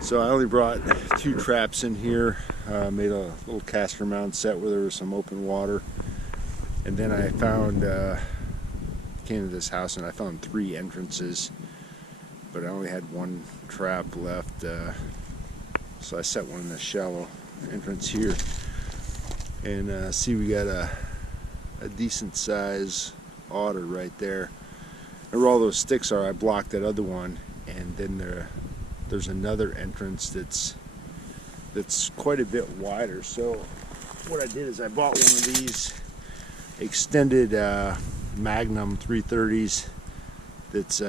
So I only brought 2 traps in here, made a little caster mount set where there was some open water, and then I found, came to this house and I found 3 entrances, but I only had 1 trap left, so I set one in the shallow entrance here, and see, we got a decent size otter right there. And where all those sticks are, I blocked that other one, and then there's another entrance that's quite a bit wider. So what I did is I bought one of these extended Magnum 330s that's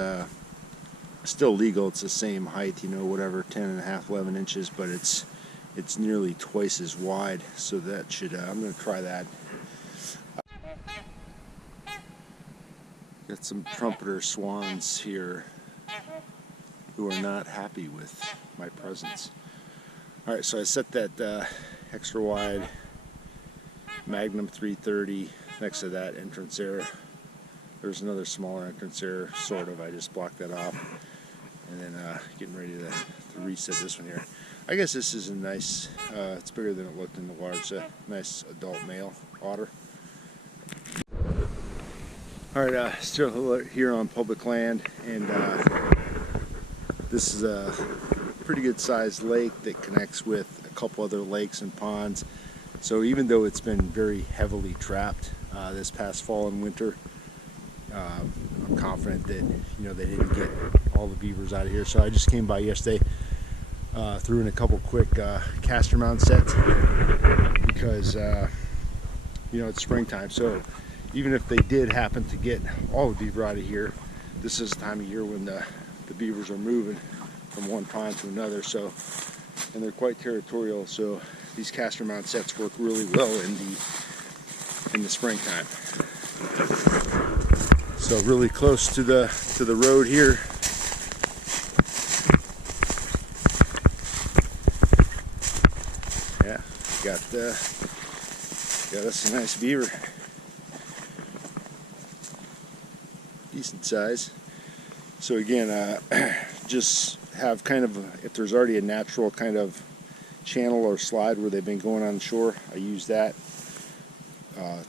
still legal. It's the same height, you know, whatever, 10.5, 11 inches, but it's nearly twice as wide. So that should, I'm going to try that. Got some trumpeter swans here who are not happy with my presence. Alright, so I set that extra wide Magnum 330 next to that entrance there. There's another smaller entrance there, sort of. I just blocked that off. And then getting ready to reset this one here. I guess this is a nice, it's bigger than it looked in the water. It's a nice adult male otter. Alright, still here on public land, and this is a pretty good sized lake that connects with a couple other lakes and ponds. So even though it's been very heavily trapped this past fall and winter, I'm confident that, you know, they didn't get all the beavers out of here. So I just came by yesterday, threw in a couple quick caster mount sets because you know, it's springtime. So even if they did happen to get all the beaver out of here, this is the time of year when the beavers are moving from one pond to another. So, and they're quite territorial. So these caster mount sets work really well in the springtime. So really close to the road here. Yeah, got us a nice beaver. Decent size. So again, just have kind of, if there's already a natural kind of channel or slide where they've been going on the shore, I use that.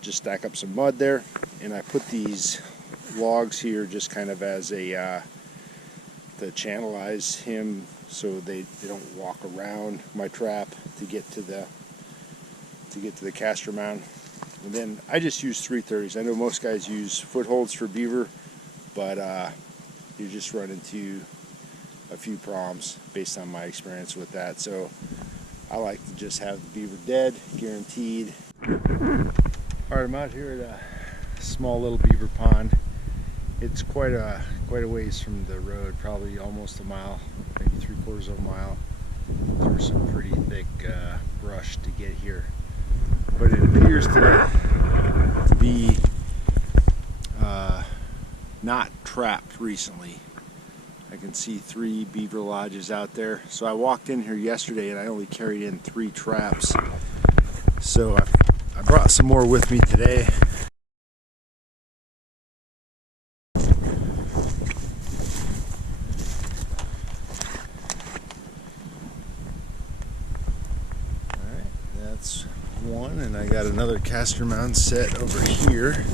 Just stack up some mud there, and I put these logs here just kind of as a to channelize him so they don't walk around my trap to get to the caster mount. And then I just use 330s. I know most guys use footholds for beaver, but you just run into a few problems based on my experience with that. So I like to just have the beaver dead, guaranteed. Alright, I'm out here at a small little beaver pond. It's quite a ways from the road, probably almost a mile, maybe 3/4 of a mile, through some pretty thick brush to get here. But it appears to be not trapped recently. I can see 3 beaver lodges out there. So I walked in here yesterday and I only carried in 3 traps. So I brought some more with me today. Alright, that's one, and I got another caster mount set over here.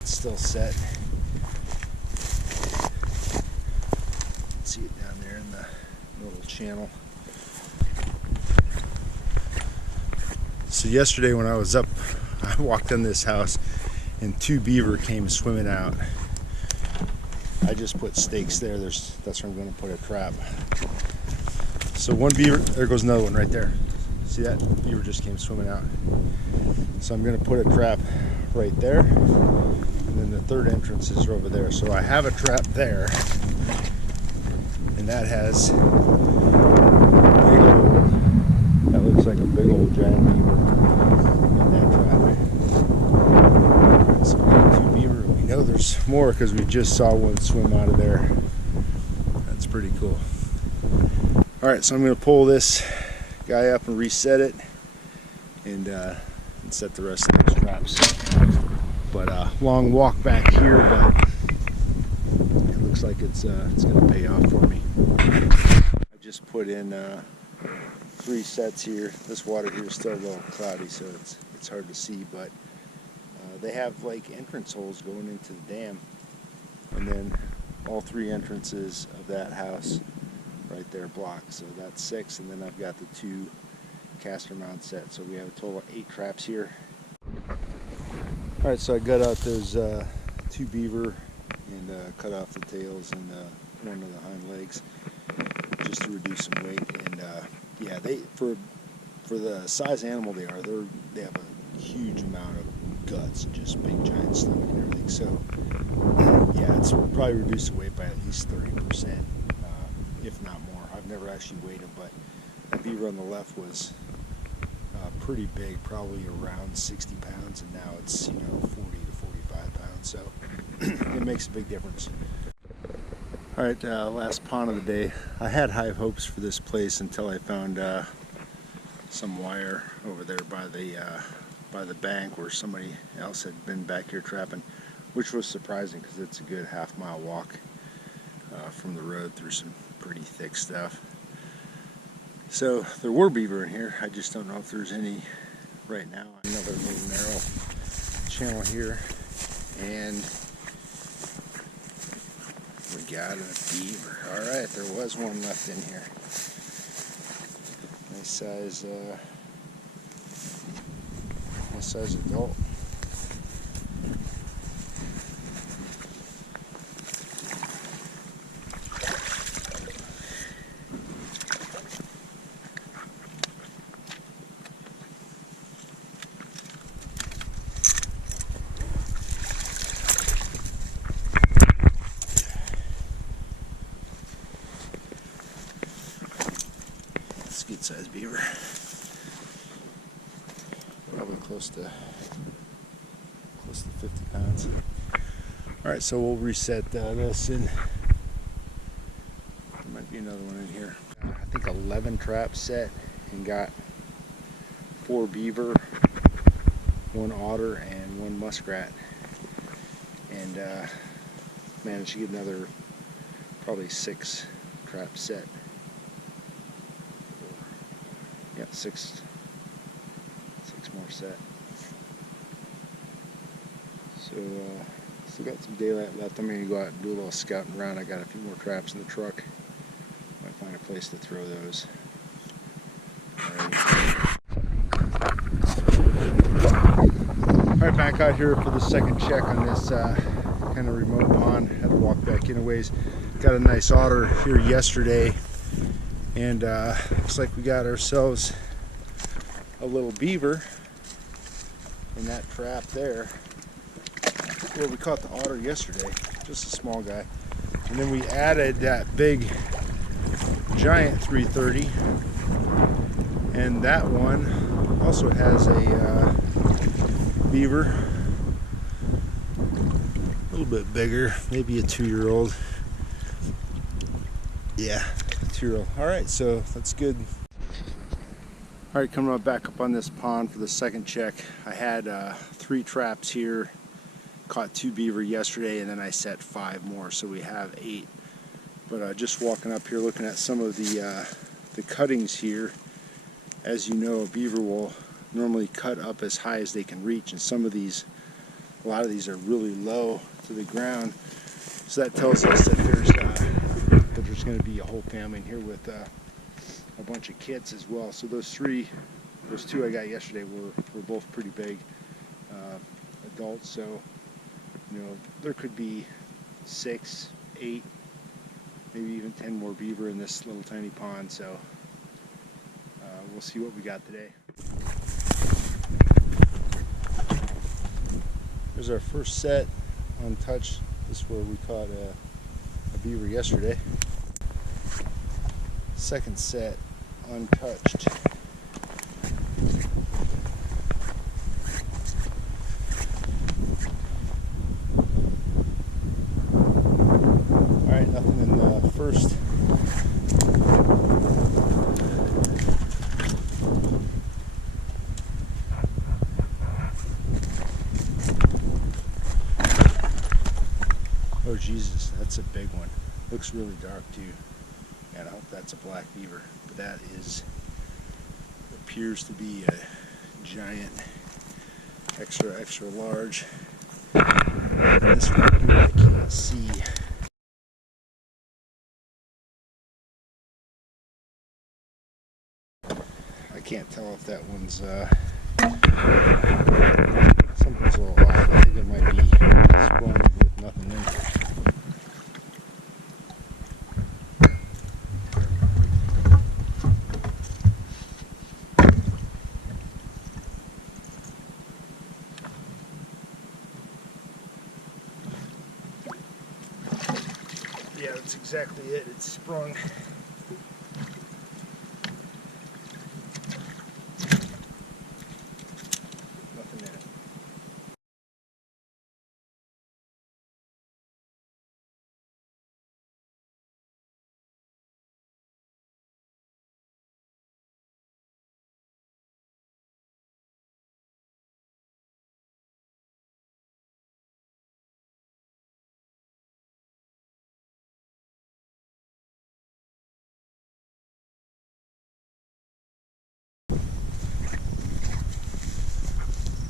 It's still set. See it down there in the little channel. So yesterday when I was up, I walked in this house and 2 beaver came swimming out. I just put stakes there. That's where I'm going to put a trap. So one beaver, there goes another one right there. See that? Beaver just came swimming out. So I'm going to put a trap right there. And then the third entrance is over there. So I have a trap there. And that has big old, that looks like a big old giant beaver in that trap. So we got 2 beaver, and we know there's more because we just saw one swim out of there. That's pretty cool. Alright, so I'm going to pull this guy up and reset it and set the rest of these traps. But long walk back here, but it looks like it's going to pay off for me. just put in 3 sets here. This water here is still a little cloudy, so it's hard to see, but they have like entrance holes going into the dam, and then all 3 entrances of that house right there blocked. So that's 6, and then I've got the 2 caster mount sets. So we have a total of 8 traps here. All right, so I got out those 2 beaver and cut off the tails and one of the hind legs just to reduce some weight. And yeah, they for the size animal they are, they have a huge amount of guts, just big giant stomach and everything. So yeah, it's probably reduced the weight by at least 30%, if not more. I've never actually weighed them, but that beaver on the left was pretty big, probably around 60 pounds, and now it's 40 to 45 pounds. So it makes a big difference. All right, last pond of the day. I had high hopes for this place until I found some wire over there by the bank where somebody else had been back here trapping, which was surprising because it's a good half-mile walk from the road through some pretty thick stuff. So there were beaver in here. I just don't know if there's any right now. Another little narrow channel here, and we got a beaver. All right, there was one left in here. Nice size adult. Good sized beaver, probably close to 50 pounds. All right, so we'll reset this, and there might be another one in here. I think 11 traps set, and got 4 beaver, 1 otter, and 1 muskrat, and managed to get another probably 6 traps set. Yeah, 6 more set. So still got some daylight left. I'm going to go out and do a little scouting around. I got a few more traps in the truck. Might find a place to throw those. Alright, back out here for the second check on this kind of remote pond. Had to walk back in a ways. Got a nice otter here yesterday, and looks like we got ourselves a little beaver in that trap there where we caught the otter yesterday, just a small guy. And then we added that big giant 330, and that one also has a beaver, a little bit bigger, maybe a 2-year-old. Yeah, 2-year-old. All right, so that's good. All right, coming back up on this pond for the second check. I had 3 traps here, caught 2 beaver yesterday, and then I set 5 more, so we have 8. But just walking up here, looking at some of the cuttings here. As you know, a beaver will normally cut up as high as they can reach, and a lot of these are really low to the ground. So that tells us that there's going to be a whole family in here with a bunch of kits as well. So those 2 I got yesterday were both pretty big adults. So there could be 6, 8, maybe even 10 more beaver in this little tiny pond. So we'll see what we got today. There's our first set untouched. This is where we caught a beaver yesterday. Second set untouched. All right, nothing in the first. Oh Jesus, that's a big one. Looks really dark too. Yeah, And I hope that's a black beaver, but that appears to be a giant, extra large. This one here I can't see. I can't tell if that one's something's a little off. I think it might be sprung with nothing in it. Yeah, that's exactly it. It's sprung. Nothing in it.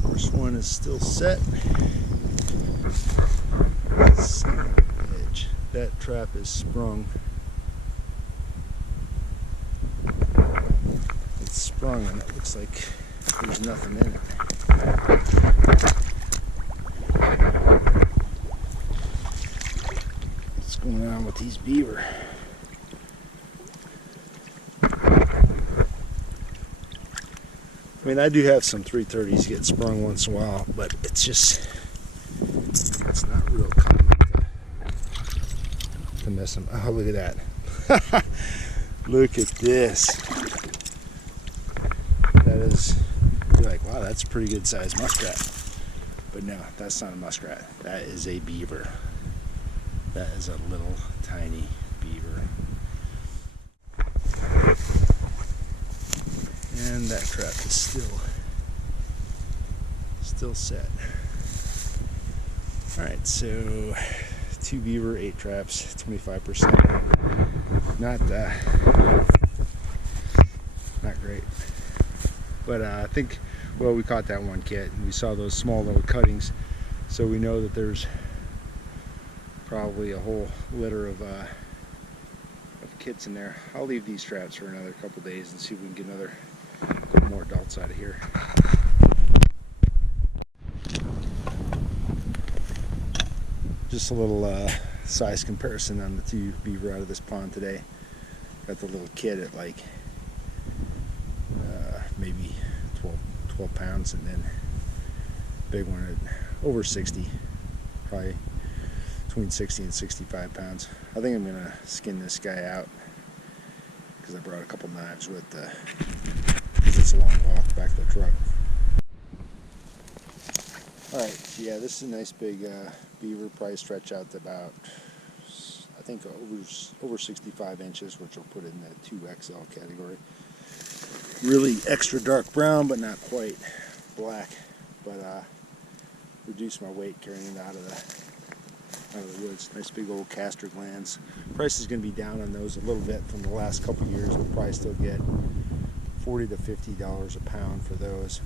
First one is still set. Edge. That trap is sprung. It's sprung and it looks like there's nothing in it. What's going on with these beaver? I mean, I do have some 330s get sprung once in a while, but it's not real common to miss them. Oh, look at that. Look at this. That is, you're like, wow, that's a pretty good sized muskrat. But no, that's not a muskrat. That is a beaver. That is a little tiny beaver. And that trap is still set. Alright, so 2 beaver, 8 traps, 25%. Not great. But I think, well, we caught that one kit and we saw those small little cuttings, so we know that there's probably a whole litter of kits in there. I'll leave these traps for another couple days and see if we can get another couple more adults out of here. Just a little size comparison on the 2 beaver out of this pond today. Got the little kid at like maybe 12 pounds, and then big one at over 60, probably between 60 and 65 pounds. I think I'm gonna skin this guy out because I brought a couple knives with because it's a long walk back to the truck. Alright, so yeah, this is a nice big beaver, probably stretch out to about, I think, over 65 inches, which will put it in the 2XL category. Really extra dark brown, but not quite black. But reduce my weight carrying it out of the woods. Nice big old castor glands. Price is going to be down on those a little bit from the last couple years. We'll probably still get $40 to $50 a pound for those.